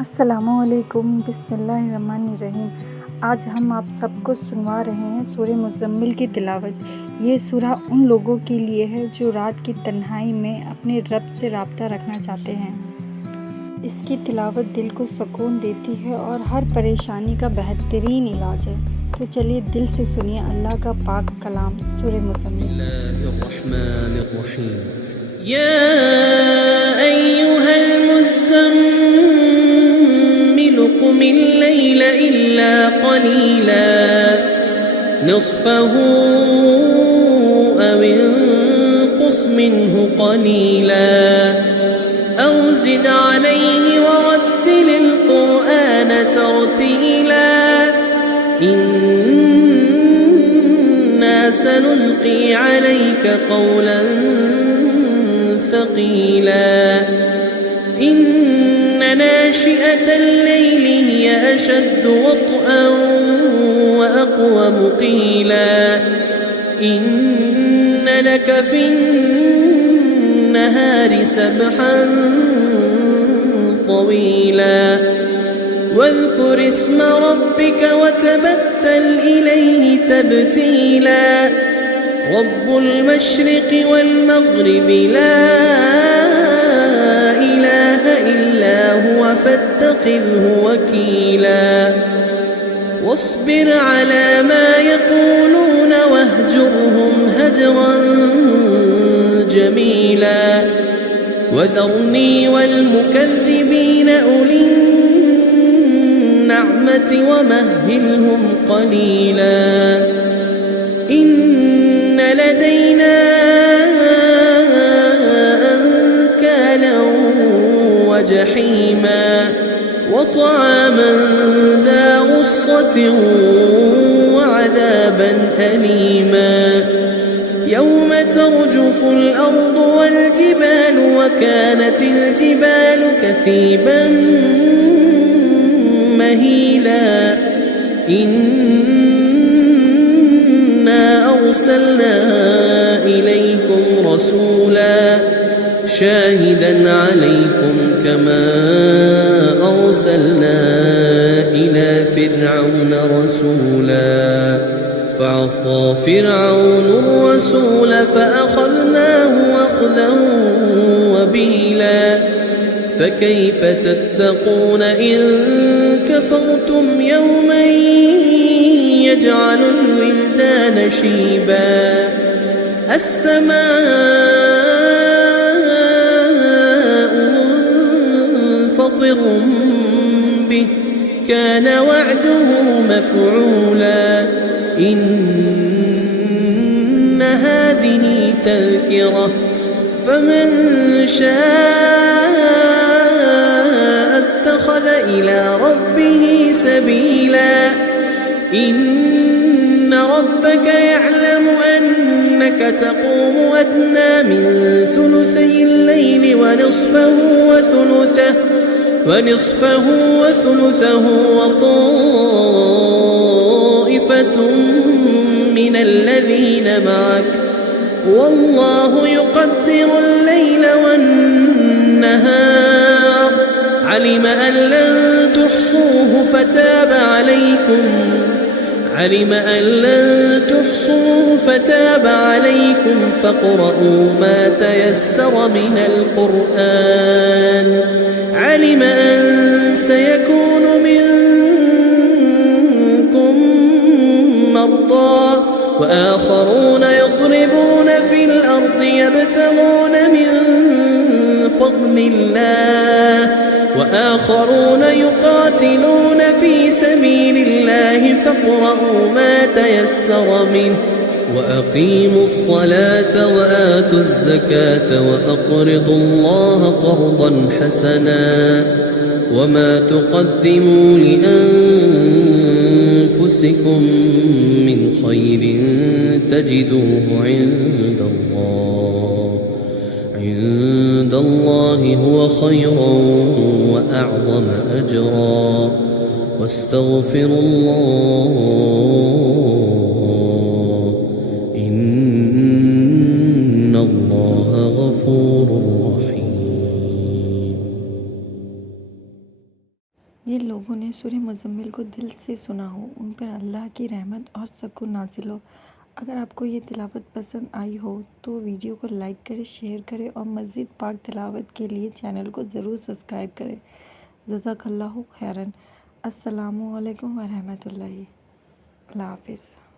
अस्सलामुअलैकुम बिस्मिल्लाहिर्रहमानिर्रहीम। आज हम आप सबको सुनवा रहे हैं सूरह मुज़म्मिल की तिलावत। ये सूरा उन लोगों के लिए है जो रात की तन्हाई में अपने रब से राब्ता रखना चाहते हैं। इसकी तिलावत दिल को सुकून देती है और हर परेशानी का बेहतरीन इलाज है। तो चलिए दिल से सुनिए अल्लाह का पाक कलाम सूरह मुज़म्मिल। قم الليل إلا قليلا نصفه أو انقص منه قليلا أو زد عليه ورتل القرآن ترتيلا إنا سنلقي عليك قولا ثقيلا إن ناشئة الليل هي أشد وطئا وأقوم قيلا إن لك في النهار سبحا طويلا واذكر اسم ربك وتبتل إليه تبتيلا رب المشرق والمغرب لا إله إلا هو فاتخذه وكيلا واصبر على ما يقولون واهجرهم هجرا جميلا وذرني والمكذبين أولي النعمة ومهلهم قليلا إن لدينا أنكالا وجحيما وطعاما ذا غصة وعذابا أليما يوم ترجف الأرض والجبال وكانت الجبال كثيبا مهيلا إنا أرسلنا إليكم رسولا شاهدا عليكم كما أرسلنا إلى فرعون رسولا فعصى فرعون الرسول فأخذناه أخذا وبيلا فكيف تتقون إن كفرتم يوما يجعل الولدان شيبا السماء منفطر به كان وعده مفعولا إن هذه تذكرة فمن شاء اتخذ إلى ربه سبيلا إن ربك يعلم أنك تقوم أدنى من ثلثي الليل ونصفه وثلثه وطائفة من الذين معك والله يقدر الليل والنهار علم أن لن تحصوه فتاب عليكم فاقرؤوا ما تيسر من القرآن علم أن سيكون منكم مرضى وآخرون يضربون في الأرض يبتغون من فضل الله وآخرون يقاتلون في سبيل الله فاقرؤوا ما تيسر منه وأقيموا الصلاة وآتوا الزكاة وأقرضوا الله قرضا حسنا وما تقدموا لأنفسكم من خير تجدوه عند الله هو خيرا وأعظم أجرا واستغفروا الله إن الله غفور رحيم. जिन लोगों ने सूरह मुज़म्मिल को दिल से सुना हो, उन पर अल्लाह की रहमत और सकून नाज़िल हो। अगर आपको ये तिलावत पसंद आई हो तो वीडियो को लाइक करें, शेयर करें और मज़ीद पाक तिलावत के लिए चैनल को ज़रूर सब्सक्राइब करें। जज़ाकल्लाहु खैरन। अस्सलामु अलैकुम व रहमतुल्लाहि। अल्लाह हाफ़िज़।